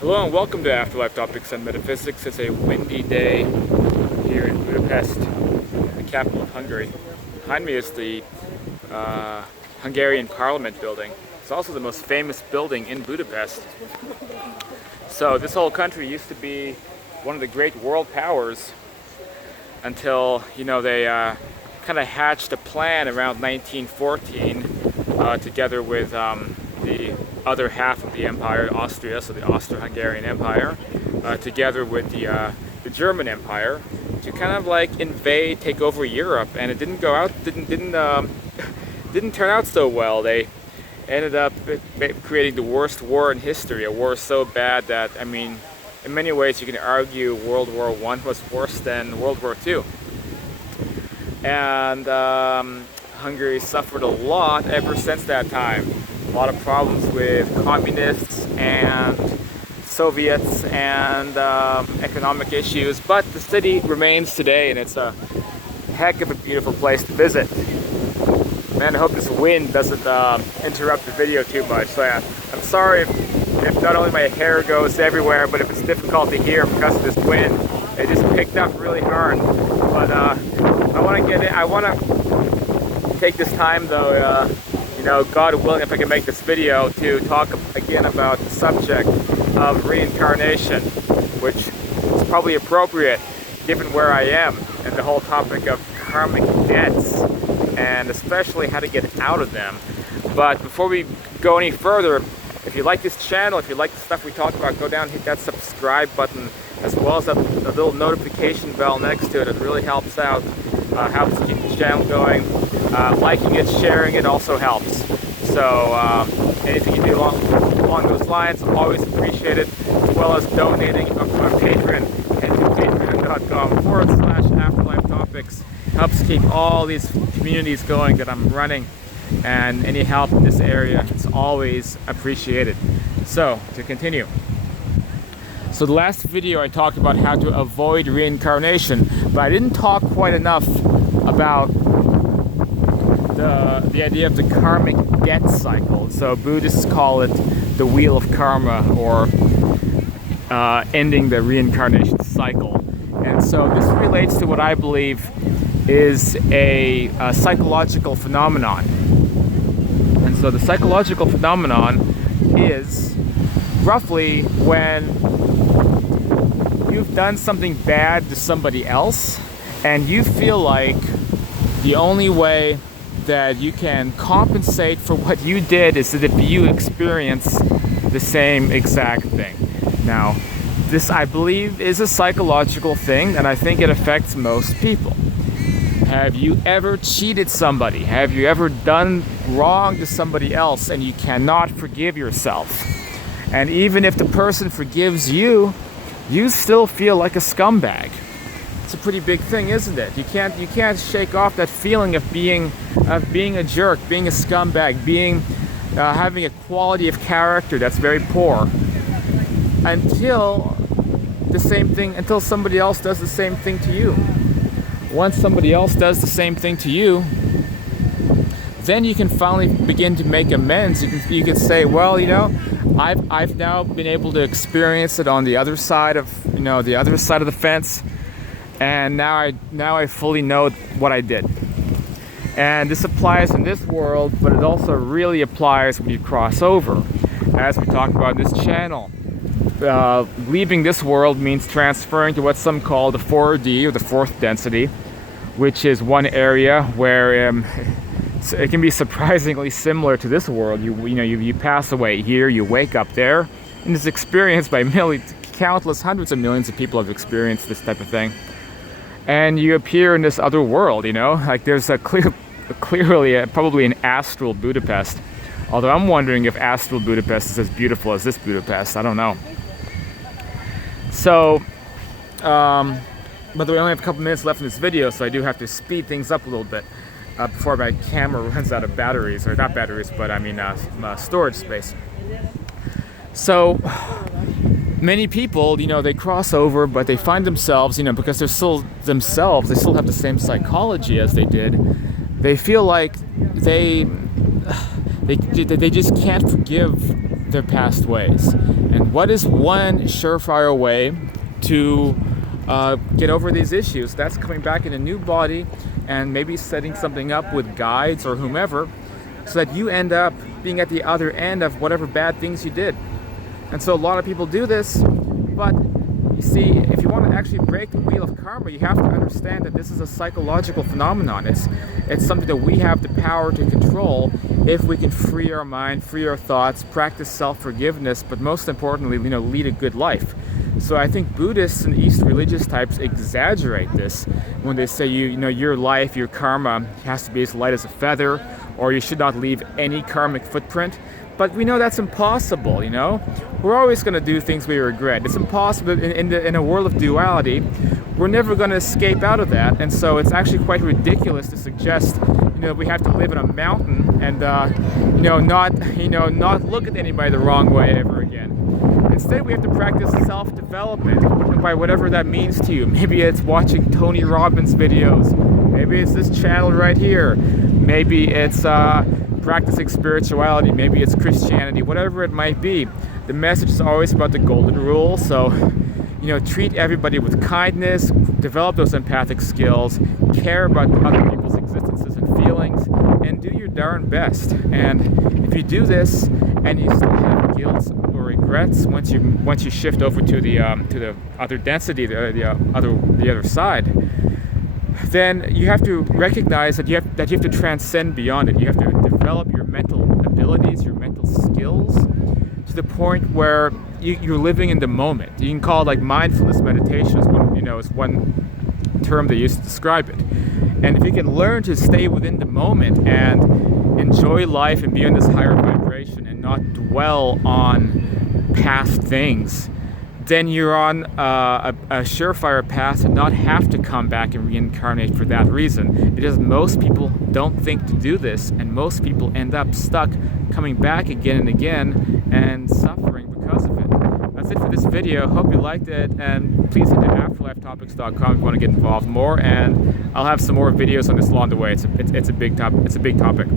Hello and welcome to Afterlife Topics and Metaphysics. It's a windy day here in Budapest, the capital of Hungary. Behind me is the Hungarian Parliament building. It's also the most famous building in Budapest. So this whole country used to be one of the great world powers until, they kind of hatched a plan around 1914 together with the other half of the empire, Austria, so the Austro-Hungarian Empire, together with the German Empire, to kind of like invade, take over Europe, and it didn't didn't turn out so well. They ended up creating the worst war in history, a war so bad that, I mean, in many ways you can argue World War I was worse than World War II. And Hungary suffered a lot ever since that time. A lot of problems with communists and Soviets and economic issues, but the city remains today, and it's a heck of a beautiful place to visit. Man, I hope this wind doesn't interrupt the video too much. So yeah, I'm sorry if not only my hair goes everywhere, but if it's difficult to hear because of this wind. It just picked up really hard. But I want to get in. I want to take this time, though, God willing, if I can make this video, to talk again about the subject of reincarnation, which is probably appropriate given where I am and the whole topic of karmic debts, and especially how to get out of them. But before we go any further, if you like this channel, if you like the stuff we talk about, go down and hit that subscribe button, as well as that little notification bell next to it. It really helps out, helps keep the channel going. Liking it, sharing it also helps. So anything you do along those lines, always appreciated, as well as donating on Patreon. Head to patreon.com/Afterlife Topics. Helps keep all these communities going that I'm running, and any help in this area is always appreciated. So, to continue. So the last video I talked about how to avoid reincarnation, but I didn't talk quite enough about the idea of the karmic debt cycle. So Buddhists call it the wheel of karma, or ending the reincarnation cycle. And so this relates to what I believe is a psychological phenomenon. And so the psychological phenomenon is roughly when you've done something bad to somebody else and you feel like the only way that you can compensate for what you did is that if you experience the same exact thing. Now, this, I believe, is a psychological thing, and I think it affects most people. Have you ever cheated somebody? Have you ever done wrong to somebody else and you cannot forgive yourself? And even if the person forgives you, you still feel like a scumbag. It's a pretty big thing, isn't it? You can't shake off that feeling of being a jerk, being a scumbag, having a quality of character that's very poor, until somebody else does the same thing to you. Once somebody else does the same thing to you, then you can finally begin to make amends. You can say, well, I've now been able to experience it on the other side of the fence, and now I fully know what I did. And this applies in this world, but it also really applies when you cross over. As we talk about in this channel, leaving this world means transferring to what some call the 4D, or the fourth density, which is one area where it can be surprisingly similar to this world. You pass away here, you wake up there, and it's experienced by countless hundreds of millions of people have experienced this type of thing. And you appear in this other world, like there's clearly probably an astral Budapest. Although I'm wondering if astral Budapest is as beautiful as this Budapest. I don't know. So, but we only have a couple minutes left in this video, so I do have to speed things up a little bit before my camera runs out of batteries, or not batteries, but I mean storage space. So many people, they cross over, but they find themselves, because they're still themselves, they still have the same psychology as they did. They feel like they just can't forgive their past ways. And what is one surefire way to get over these issues? That's coming back in a new body and maybe setting something up with guides or whomever, so that you end up being at the other end of whatever bad things you did. And so a lot of people do this, but you see, if you want to actually break the wheel of karma, you have to understand that this is a psychological phenomenon. It's something that we have the power to control if we can free our mind, free our thoughts, practice self-forgiveness, but most importantly, lead a good life. So I think Buddhists and East religious types exaggerate this when they say your life, your karma has to be as light as a feather, or you should not leave any karmic footprint. But we know that's impossible, We're always going to do things we regret. It's impossible in a world of duality. We're never going to escape out of that. And so it's actually quite ridiculous to suggest, we have to live in a mountain and, not look at anybody the wrong way ever again. Instead, we have to practice self-development by whatever that means to you. Maybe it's watching Tony Robbins videos. Maybe it's this channel right here. Maybe it's practicing spirituality. Maybe it's Christianity. Whatever it might be. The message is always about the golden rule. So, treat everybody with kindness, develop those empathic skills, care about other people's existences and feelings, and do your darn best. And if you do this and you still have guilt or regrets once you shift over to the other density, the other side, then you have to recognize that you have to transcend beyond it. You have to develop your mental abilities, your mental skills, to the point where you're living in the moment. You can call it like mindfulness meditation is one term they use to describe it. And if you can learn to stay within the moment and enjoy life and be on this higher vibration and not dwell on past things, then you're on a surefire path to not have to come back and reincarnate for that reason. Because most people don't think to do this, and most people end up stuck coming back again and again and suffering because of it. That's it for this video. Hope you liked it, and please head to afterlifetopics.com if you want to get involved more, and I'll have some more videos on this along the way. It's a big topic.